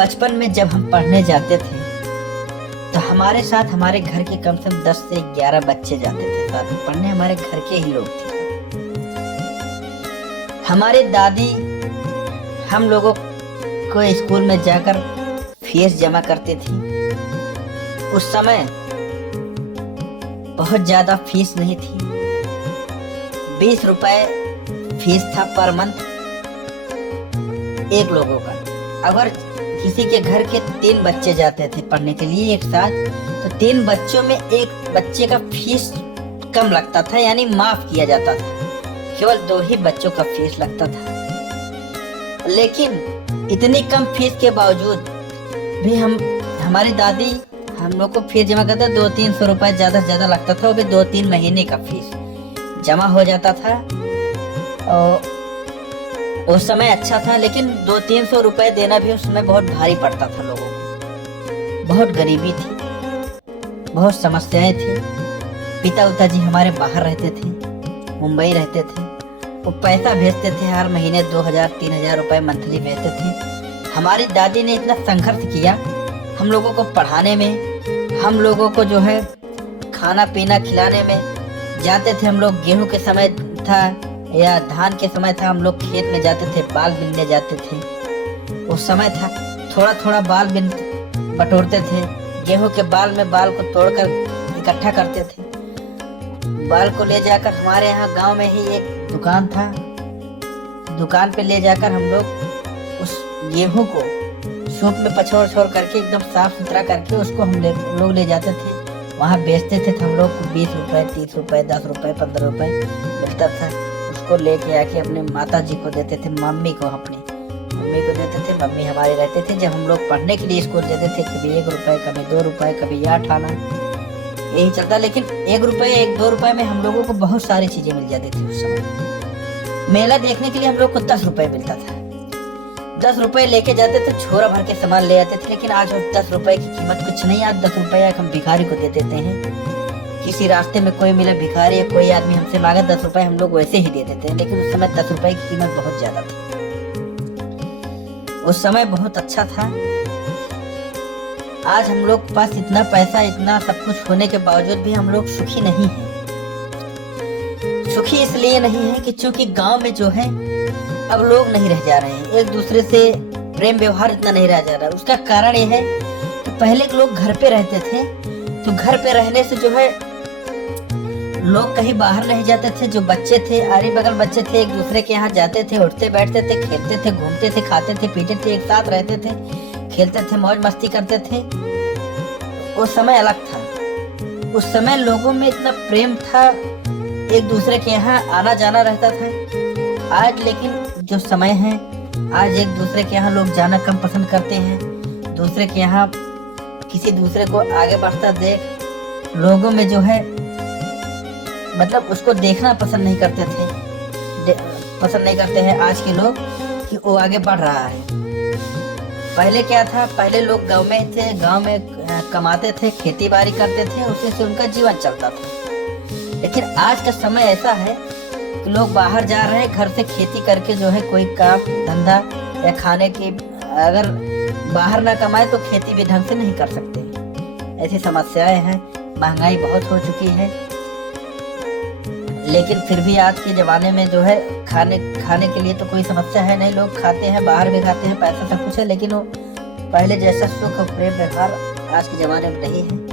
बचपन में जब हम पढ़ने जाते थे तो हमारे साथ हमारे घर के कम से कम 10 से 11 बच्चे जाते थे साथ में पढ़ने। हमारे घर के ही लोग थे। हमारी दादी हम लोगों को स्कूल में जाकर फीस जमा करती थी। उस समय बहुत ज्यादा फीस नहीं थी, 20 रुपए फीस था पर मंथ एक लोगों का। अगर किसी के घर के 3 बच्चे जाते थे पढ़ने के लिए एक साथ, तो 3 बच्चों में एक बच्चे का फीस कम लगता था, यानी माफ किया जाता था। केवल 2 ही बच्चों का फीस लगता था। लेकिन इतनी कम फीस के बावजूद भी हमारी दादी हम लोग को फीस जमा करता, 200-300 रुपए ज्यादा से ज्यादा लगता था। वो भी 2-3 महीने का फीस जमा हो जाता था। और उस समय अच्छा था, लेकिन 200-300 रुपए देना भी उस समय बहुत भारी पड़ता था लोगों को। बहुत गरीबी थी, बहुत समस्याएं थी। पिता जी हमारे बाहर रहते थे, मुंबई रहते थे। वो पैसा भेजते थे, हर महीने 2000-3000 रुपए मंथली भेजते थे। हमारी दादी ने इतना संघर्ष किया हम लोगों को पढ़ाने में, हम लोगों को जो है खाना पीना खिलाने में। जाते थे हम लोग, गेहूं के समय था या धान के समय था, हम लोग खेत में जाते थे, बाल बिनने जाते थे। उस समय था थोड़ा थोड़ा बाल बिन बटोरते थे। गेहूं के बाल में बाल को तोड़कर इकट्ठा करते थे। बाल को ले जाकर हमारे यहाँ गांव में ही एक दुकान था, दुकान पे ले जाकर हम लोग उस गेहूं को सूप में पछोड़ छोड़ करके एकदम साफ सुथरा करके उसको हम लोग ले जाते थे। वहाँ बेचते थे तो हम लोग को 20 रुपए, 30 रुपए, 10 रुपए, 15 रुपए मिलता था। उसको लेके आके अपने माता जी को देते थे, मम्मी को अपनी मम्मी को देते थे। मम्मी हमारे रहते थे जब हम लोग पढ़ने के लिए स्कूल जाते थे, कभी 1 रुपए, कभी 2 रुपए, कभी 8 आना, यही चलता। लेकिन 1 रुपए, 1-2 रुपए में हम लोगों को बहुत सारी चीजें मिल जाती थी। उस समय मेला देखने के लिए हम लोग को 10 रुपए मिलता था। 10 रुपए लेके जाते थे, छोरा भर के सामान ले आते थे। लेकिन आज 10 रुपए की कीमत कुछ नहीं। आज 10 रुपए हम भिखारी को दे देते हैं। किसी रास्ते में कोई मिला भिखारी या कोई आदमी हमसे मांगा 10 रुपए, हम लोग वैसे ही दे देते हैं। लेकिन उस समय 10 रुपए की कीमत बहुत ज्यादा थी। उस समय बहुत अच्छा था। आज हम लोग के पास इतना पैसा, इतना सब कुछ होने के बावजूद भी हम लोग सुखी नहीं हैं। सुखी इसलिए नहीं है कि चूंकि गांव में जो है अब लोग नहीं रह जा रहे हैं, एक दूसरे से प्रेम व्यवहार इतना नहीं रह जा रहा। उसका कारण ये है कि पहले के लोग घर पे रहते थे, तो घर पे रहने से जो है लोग कहीं बाहर नहीं जाते थे। जो बच्चे थे, आरी बगल बच्चे थे, एक दूसरे के यहाँ जाते थे, उठते बैठते थे, खेलते थे, घूमते थे, खाते थे, पीते थे, एक साथ रहते थे, खेलते थे, मौज मस्ती करते थे। वो समय अलग था। उस समय लोगों में इतना प्रेम था, एक दूसरे के यहाँ आना जाना रहता था। आज लेकिन जो समय है, आज एक दूसरे के यहाँ लोग जाना कम पसंद करते हैं। दूसरे के यहाँ किसी दूसरे को आगे बढ़ता देख लोगों में जो है मतलब उसको देखना पसंद नहीं करते हैं आज के लोग कि वो आगे बढ़ रहा है। पहले क्या था, पहले लोग गांव में थे, गांव में कमाते थे, खेती बाड़ी करते थे, उसी से उनका जीवन चलता था। लेकिन आज का समय ऐसा है कि लोग बाहर जा रहे हैं, घर से खेती करके जो है कोई काम धंधा या खाने की, अगर बाहर ना कमाए तो खेती भी ढंग से नहीं कर सकते। ऐसी समस्याएं हैं, महंगाई बहुत हो चुकी है। लेकिन फिर भी आज के जमाने में जो है खाने के लिए तो कोई समस्या है नहीं। लोग खाते हैं, बाहर भी खाते हैं, पैसा सब कुछ है। लेकिन वो पहले जैसा सुख और प्रेम व्यवहार आज के जमाने में नहीं है।